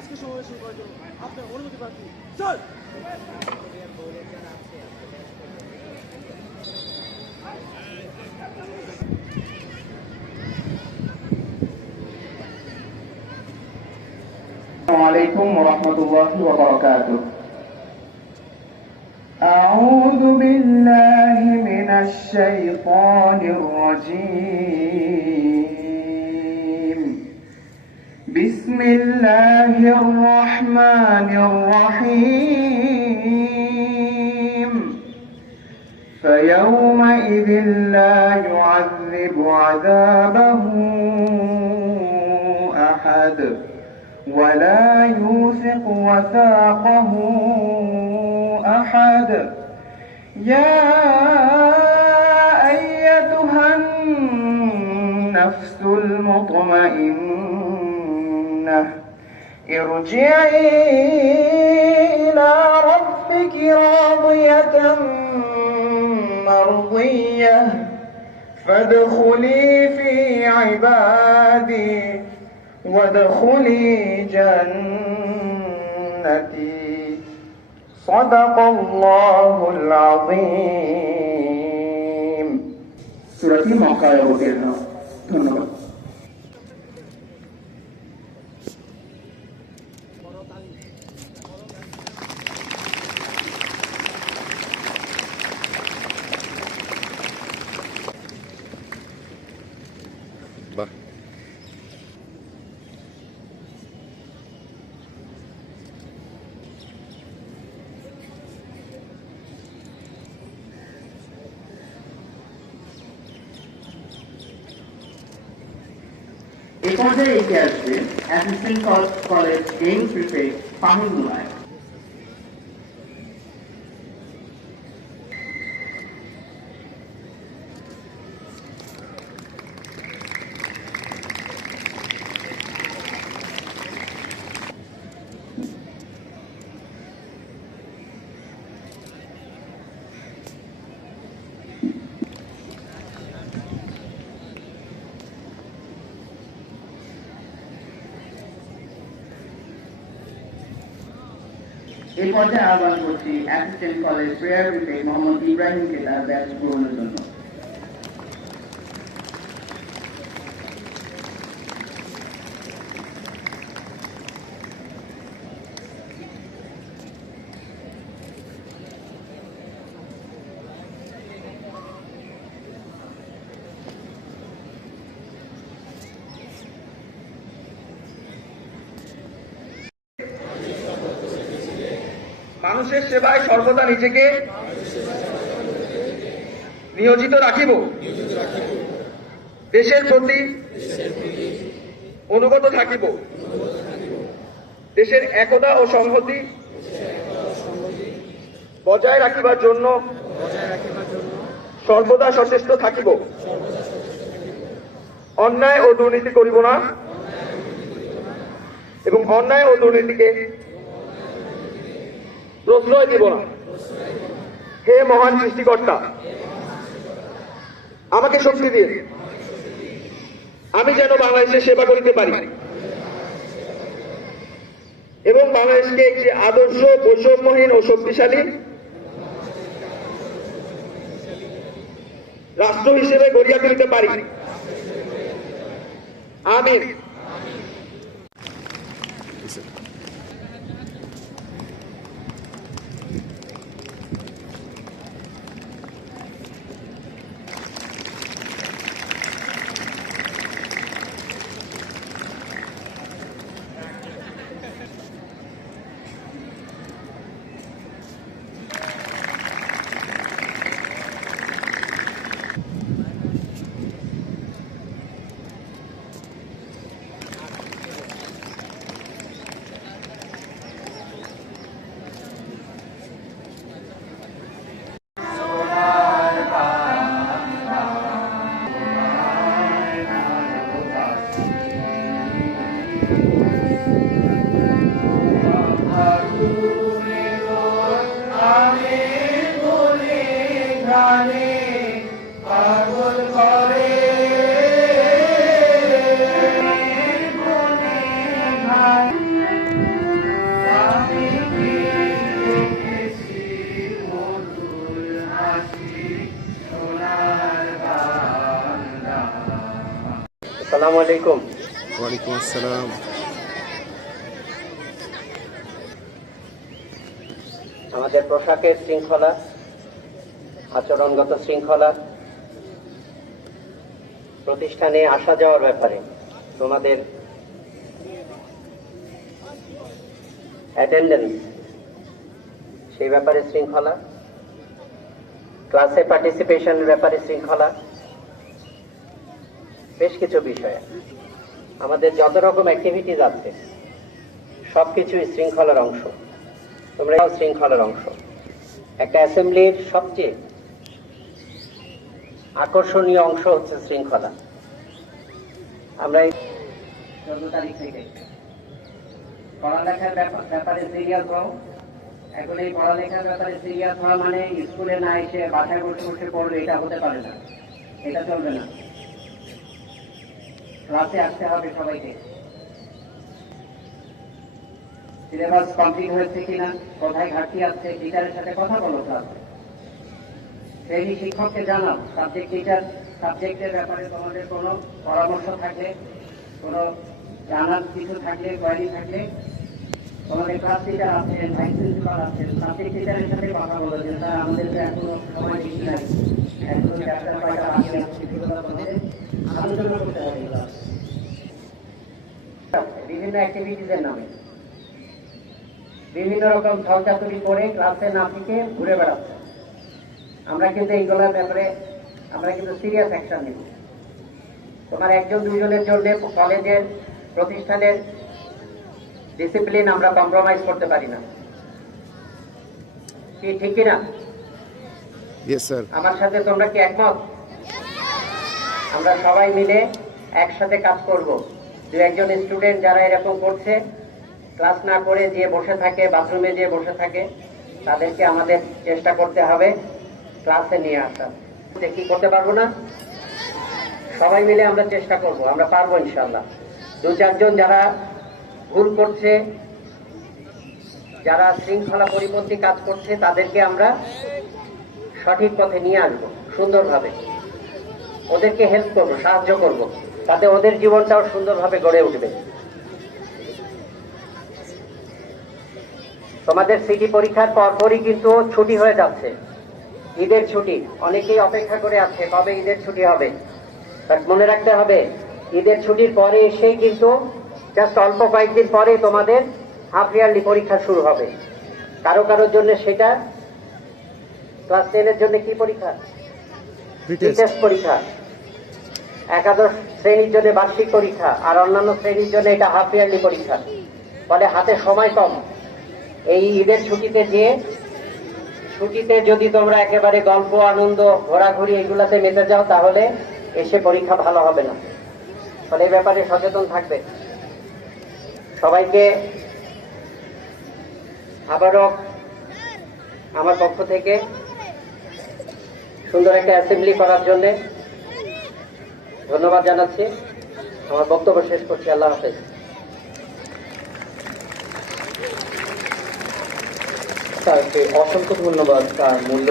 আজকে সমাবেশ শুরু করার জন্য আপনার অনুমতি প্রার্থী স্যার। السلام عليكم ورحمة الله وبركاته. أعوذ بالله من الشيطان الرجيم. بسم الله الرحمن الرحيم. فيومئذ لا يعذب عذابه أحد ولا يوثق وثاقه أحد. يا أيتها النفس المطمئنة ارجعي إلى ربك راضية مرضية فادخلي في عبادي وادخلي جنتي. صدق الله العظيم. سورة মক্কায় অবতীর্ণ। ধন্যবাদ। বাহ, এই পর্যায়ে এগিয়ে আসবে assistant college games prefect Fahim Munayer. এই পর্যায়ে আহ্বান করছি অ্যাসিস্ট্যান্ট কলেজ প্রেয়ার গ্রুপে মোহাম্মদ ইব্রাহিমকে তার ব্যাচ গ্রহণের জন্য। মানুষের সেবায় সর্বদা নিজেকে নিয়োজিত রাখিব, দেশের প্রতি অনুগত থাকিব, দেশের একতা ও সংহতি বজায় রাখিবার জন্য সর্বদা সচেষ্ট থাকিব, অন্যায় ও দুর্নীতি করিব না এবং অন্যায় ও দুর্নীতিকে প্রশ্রয় দিব না। হে মহান সৃষ্টিকর্তা, আমাকে শক্তি দিন, আমি যেন বাংলাদেশের সেবা করিতে পারি এবং বাংলাদেশকে একটি আদর্শ, বৈষম্যহীন ও শক্তিশালী রাষ্ট্র হিসেবে গড়িয়া তুলিতে পারি। আমিন। আলাইকুম। ওয়ালাইকুম আসসালাম। আমাদের পোশাকের শৃঙ্খলা, আচরণগত শৃঙ্খলা, প্রতিষ্ঠানে আসা যাওয়ার ব্যাপারে তোমাদের অ্যাটেন্ডেন্স, সেই ব্যাপারে শৃঙ্খলা, ক্লাসে পার্টিসিপেশনের ব্যাপারে শৃঙ্খলা, বেশ কিছু বিষয় আমাদের যত রকম অ্যাক্টিভিটিস আছে সবকিছুই শৃঙ্খলার অংশ। তোমরাও শৃঙ্খলার অংশ। একটা অ্যাসেম্বলির সবচেয়ে আকর্ষণীয় অংশ হচ্ছে শৃঙ্খলা। আমরা 14 তারিখ থেকে পড়ালেখার ব্যাপারে সিরিয়াস হও। এখন এই পড়ালেখার ব্যাপারে সিরিয়াস হওয়া মানে স্কুলে না এসে বাসায় বসে বসে পড়বে, এটা হতে পারে না, এটা চলবে না। ক্লাসে আসতে হবে সবাইকে। সিলেবাস কমপ্লিট হয়েছে কিনা, কোথায় ঘাটতি আছে, টিচারের সাথে কথা বলো ক্লাসে। সেই শিক্ষককে জানাও। সাবজেক্টের ব্যাপারে তোমাদের কোনো পরামর্শ থাকলে, কোনো জানার কিছু থাকলে, কোয়ারি থাকলে তোমাদের ক্লাস টিচার আছেন, ভাইস প্রিন্সিপাল আছেন, সাবজেক্ট টিচারের সাথে কথা বলো যে স্যার আমাদের তো এখনো সময় বেশি নাই, এখনো চ্যাপ্টার কয়টা বাকি আছে, সেগুলো আমাদের আলোচনা করতে হবে। বিভিন্ন অ্যাক্টিভিটিসের নামে বিভিন্ন রকম ছলচাতুরি করে ক্লাসে না থেকে ঘুরে বেড়াচ্ছে। আমরা কিন্তু এইগুলোর ব্যাপারে আমরা কিন্তু সিরিয়াস অ্যাকশন নিব। তোমার একজন দুজনের জন্য কলেজের প্রতিষ্ঠানের ডিসিপ্লিন আমরা কম্প্রোমাইজ করতে পারি না, কি ঠিক কিনা? Yes sir. আমার সাথে তোমরা কি একমত? আমরা সবাই মিলে একসাথে কাজ করব। দু একজন স্টুডেন্ট যারা এরকম করছে, ক্লাস না করে যে বসে থাকে, বাথরুমে যে বসে থাকে, তাদেরকে আমাদের চেষ্টা করতে হবে ক্লাসে নিয়ে আসা। কি করতে পারবো না? সবাই মিলে আমরা চেষ্টা করব, আমরা পারবো ইনশাল্লাহ। দু চারজন যারা ভুল করছে, যারা শৃঙ্খলা পরিপন্থী কাজ করছে, তাদেরকে আমরা সঠিক পথে নিয়ে আসবো সুন্দরভাবে। ওদেরকে হেল্প করবো, সাহায্য করব, তাতে ওদের জীবনটাও সুন্দরভাবে গড়ে উঠবে। তোমাদের সিটি পরীক্ষার পরপরই কিন্তু ছুটি হয়ে যাচ্ছে, ঈদের ছুটি। অনেকেই অপেক্ষা করে আছে কবে ঈদের ছুটি হবে। বাট মনে রাখতে হবে, ঈদের ছুটির পরে এসেই কিন্তু জাস্ট অল্প কয়েকদিন পরে তোমাদের হাফ ইয়ারলি পরীক্ষা শুরু হবে। কারো কারোর জন্য সেটা ক্লাস 10-এর জন্য কি পরীক্ষা? টেস্ট পরীক্ষা। একাদশ শ্রেণীর জন্য বার্ষিক পরীক্ষা, আর অন্যান্য শ্রেণীর জন্য এটা হাফ ইয়ারলি পরীক্ষা। ফলে হাতে সময় কম। এই ঈদের ছুটিতে যদি তোমরা একেবারে গল্প, আনন্দ, ঘোরাঘুরি এগুলাতে মেতে যাও, তাহলে এসে পরীক্ষা ভালো হবে না। ফলে এই ব্যাপারে সচেতন থাকবে। সবাইকে আবারও আমার পক্ষ থেকে সুন্দর একটা অ্যাসেম্বলি করার জন্য ধন্যবাদ জানাচ্ছি। আমার বক্তব্য শেষ করছি। আল্লাহ হাফেজ। স্যারকে অসংখ্য ধন্যবাদ। তার মূল্য